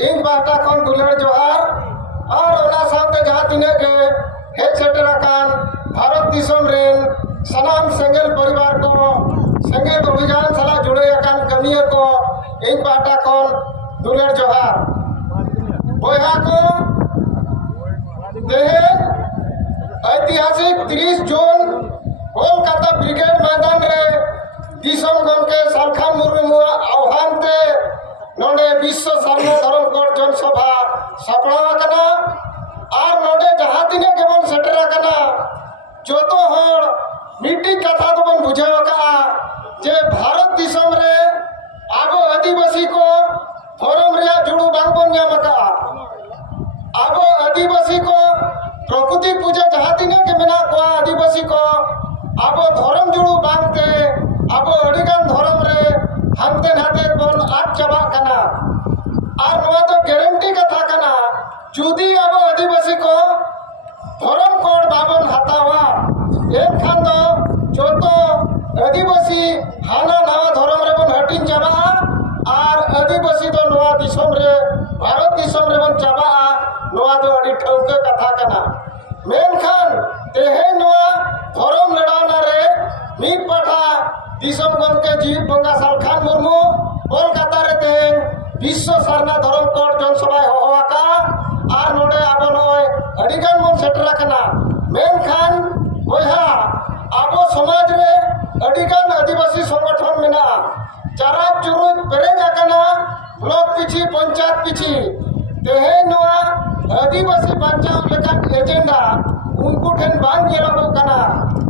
इन बाटा खन दुलड़ जोहार और ओना साथे जहां तिने के हेज सेटर आकान भारत दिसम रेन सनाम सेंगेल परिवार को सेंगेल अभियान सला जुड़े आकान कमिया को इन बाटा खन दुलड़ जोहार बोहा को देहे ऐतिहासिक 30 जून कोलकाता ब्रिगेड मैदान रे दिसम गमके सालखान मुर्मू आह्वान ते नोडे विश्व सारना धर्म कोड जनसभा सपड़ावा कना और नोडे जहां तिने केबन सेटरा कना जोतो होड़ मीटिंग कथा तो बन बुझाव का जे भारत दिसम रे आबो आदिवासी को धर्म रे जुड़ू बांग बन न्याम का आबो आदिवासी को प्रकृति पूजा जहां तिने के मेना को आदिवासी को आबो धर्म जुड़ू बांगते आबो अड़ीगान धर्म रे हानते नाते बन आग चाबा कना और नोआ तो गारंटी कथा कना जुदी आबो आदिवासी को धर्म कोड बाबन हतावा एक खान दो जोतो आदिवासी हाना नवा धर्म रे बन हटिन चाबा और आदिवासी तो नोआ दिसम रे भारत दिसम रे बन चाबा नोआ तो अड़ी ठौके कथा कना मेनखान तेहे नोआ धर्म लड़ाना रे मीट पाठा दिसम गमके जीव बंगा सालखान मुर्मू कोलकाता रे तेहेन विश्व सारना धर्म कोड जनसभा होवाका और नोडे आबो नय अड़ीगान मन सेटरा कना मेनखान बोहा आबो समाज रे अड़ीगान आदिवासी संगठन मेना चाराब चुरुज पेरेज आकना ब्लॉक पिछि पंचायत पिछि तेहे नोआ आदिवासी बांचाव लेकान एजेंडा उनको ठेन बांग येलो कना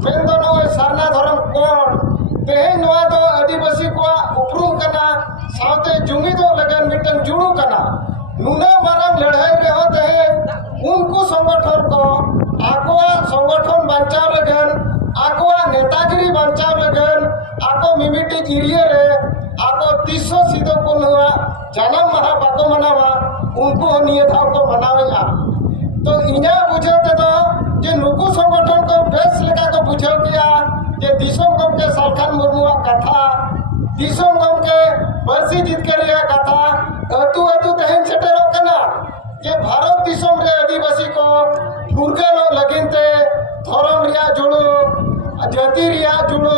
मेन दो नोए सारना धर्म कोड तेहे नोआ दो आदिवासी को उपरुम कना साथे जुमी दो लगन मिटन जुड़ू कना नुना मारंग लड़ाई रे होते हैं उनको संगठन को आकोआ संगठन बांचाव लगन आकोआ नेतागिरी बांचाव लगन आको मिमिटी जिरिये रे आको 300 सीधो को हुआ जन्म महा बाको मनावा उनको निये था को मनावेगा तो इना बुझाते तो जे नुकु संगठन को बेस लेका को बुझाव किया जे दिसम गम के सालखान मुर्मू कथा दिसम गम के बरसी जीत के लिए कथा अतु अतु तहन सेटेरो कना जे भारत दिसम रे आदिवासी को फुरगलो लगिनते धर्म रिया जुड़ू जाति रिया जुड़ू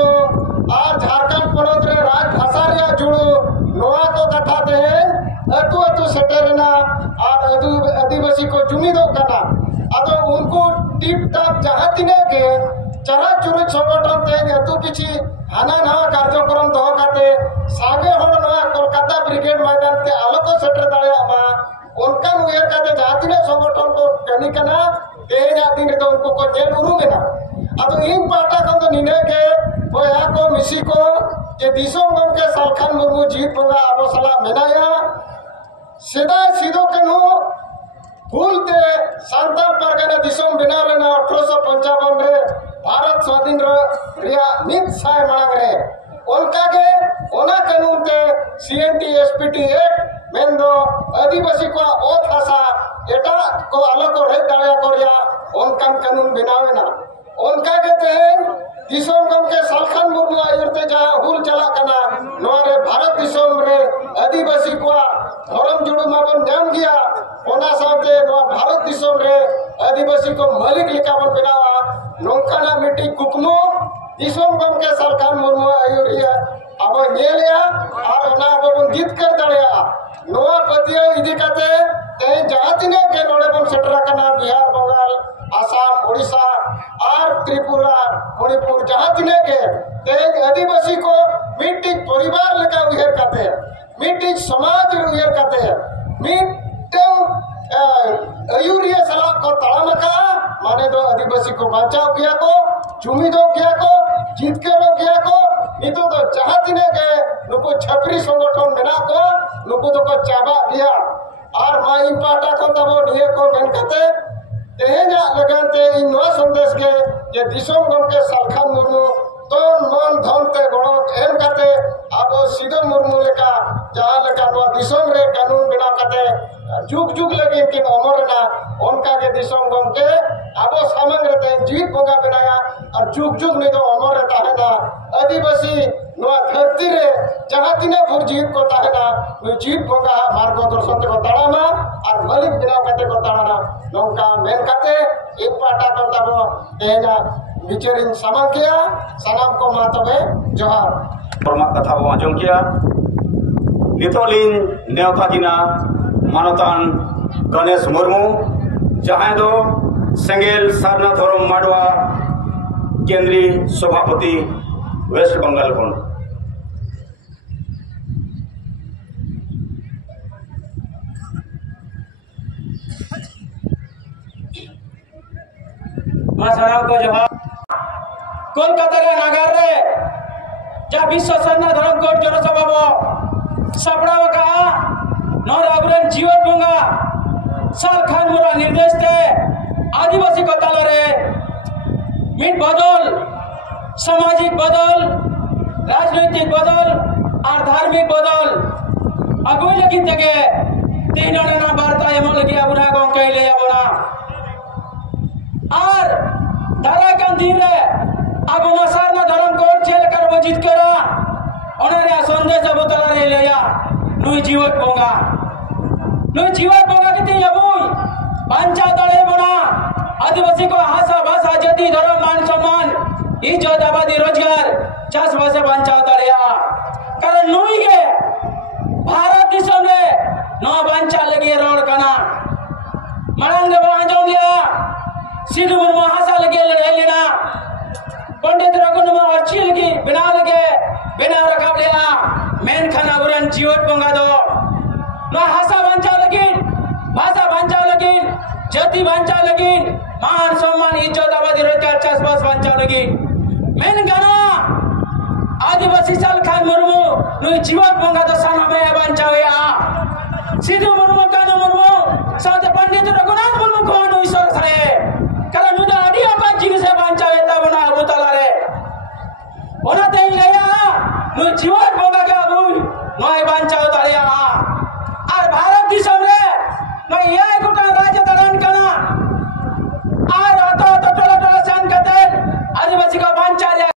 और झारखंड पनत रे राजभाषा रिया जुड़ू नोआ को कथा तहन अतु अतु सेटेरना और आदिवासी को जुमी दो कना अतो उनको टिप टाप जहां तिने के चरा चुरुच संगठन ते अतु पिछि हाना नवा कार्यक्रम दो काते सागे होड़ नवा कोलकाता ब्रिगेड मैदान के आलोक सेटर दाड़े मा उनका उयर काते जहां तिने संगठन को कमी कना तेजा दिन तो उनको को जेल उरुमेना अतो इन पाटा को तो निने के बोया को मिसी को जे दिसम गम के सालखान मुर्मू जीत बंगा आबो सला मेनाया सीधा सीधो कनु भूलते सांताल परगना दिसम बिना लेना 1855 रे भारत स्वाधीन रिया मित साय मांग रे उनका के ओना कानून ते सीएनटी एसपीटी एक्ट मेंदो आदिवासी को ओ भाषा एटा को आलोक रे दाया कोरिया उनकान कानून बनावेना उनका के तेन दिसम गम के सालखान मुर्मू आयुरते जा हुल चला कना नोरे भारत दिसम रे आदिवासी को धर्म जुड़ू माबन नाम गया ओना साथे नो भारत दिसम रे आदिवासी को मालिक लेका बन बनावा नोंकाना मिट्टी कुकमो दिसम गम के सालखान मुर्मू आयुरिया अब नेलिया और ओना बन जीत कर दड़िया नोआ पतियो इदी काते ते जहां तिने के नोड़े बन सेटरा कना बिहार बंगाल आसाम ओडिशा और त्रिपुरा मणिपुर जहां तिने के ते आदिवासी को मिट्टी परिवार लेका उहेर काते मिट्टी समाज उहेर काते मिट्टन अयुरिया सला को तड़मका माने दो आदिवासी को बचाव किया को चुमी दो किया को जीत के दो किया को नितो तो जहां तिने के नुको छपरी संगठन बना को नुको तो को चाबा दिया और माई पाटा को तबो निये को मेनकते तेहेजा लगनते इन नवा संदेश के ये दिसम गम के सालखान मुर्मू तो मन धन ते गणो एम काते आबो सीधो मुर्मू लेका जहां लेका नवा दिसम रे कानून बना काते जुग जुग लगे कि अमर ना उनका के दिसम गम के आबो सामंग रहते जीत बंगा बनाया और जुग जुग नहीं तो अमर रहता है ना आदिवासी नवा धरती रे जहां तिने भुर जीत को ताहे ना जीत बंगा मार्गदर्शन को तड़ामा मालिक बनाव कते को ताना नौका मेन कते एक पाटा को तबो तेना बिचारिन सामान किया सनाम को मा तबे जोहार परमा कथा बो आंजम किया नितोलिन नेवता किना मानतान गणेश मुर्मू जहां दो सेंगेल सारना धर्म माडवा केंद्रीय सभापति वेस्ट बंगाल खन साराम को जोहार कोलकाता रे नगर रे जा विश्व सरना धर्म कोट जनसभा बो सपड़ा का नौर अबरन जीवन बोंगा साल खान मुरा निर्देश थे आदिवासी को ताला रे मिट बदल सामाजिक बदल राजनीतिक बदल और धार्मिक बदल अगुई लगी तके तीनों ने ना वार्ता एम लगी अबुना को कहले अबुना और दारा का दिन रे अब नसार ना धर्म कोट चेल कर वजित करा ओनरे संदेश अब तला रे लेया नुई जीवत बोंगा कितनी अबुई पंचा तड़े बना आदिवासी को हासा भाषा जाति धर्म मान सम्मान इज्जत आबादी रोजगार चास बसे पंचा तड़ेया कारण नुई के भारत दिशा में नौ पंचा लगी रोड कना मरंग दे बांजो दिया सिद्धू मुर्मू हासा लगे लड़ाई लेना पंडित रघुनंदन अच्छी लगी बिना रखा लिया मेन खाना बुरन जीवत पंगा दो ना हासा बंचा लगी भाषा बंचा लगी जाति बंचा लगी मान सम्मान इज्जत आबादी रोजगार चाषबास बंचा लगी मेन गाना आदिवासी साल खान मुर्मू नुई जीवत पंगा दो साना में बंचा हुआ सिद्धू मुर्मू कानू मुर्मू साथ पंडित रघुनाथ मुर्मू को नुई सर साए कारण नुदा अडिया का जिनसे बंचा वेता बना अबुतला रे ओना तेई गया नु जीवन बोगा के अबुई नय बंचा उतारिया और भारत दिसम रे नय ये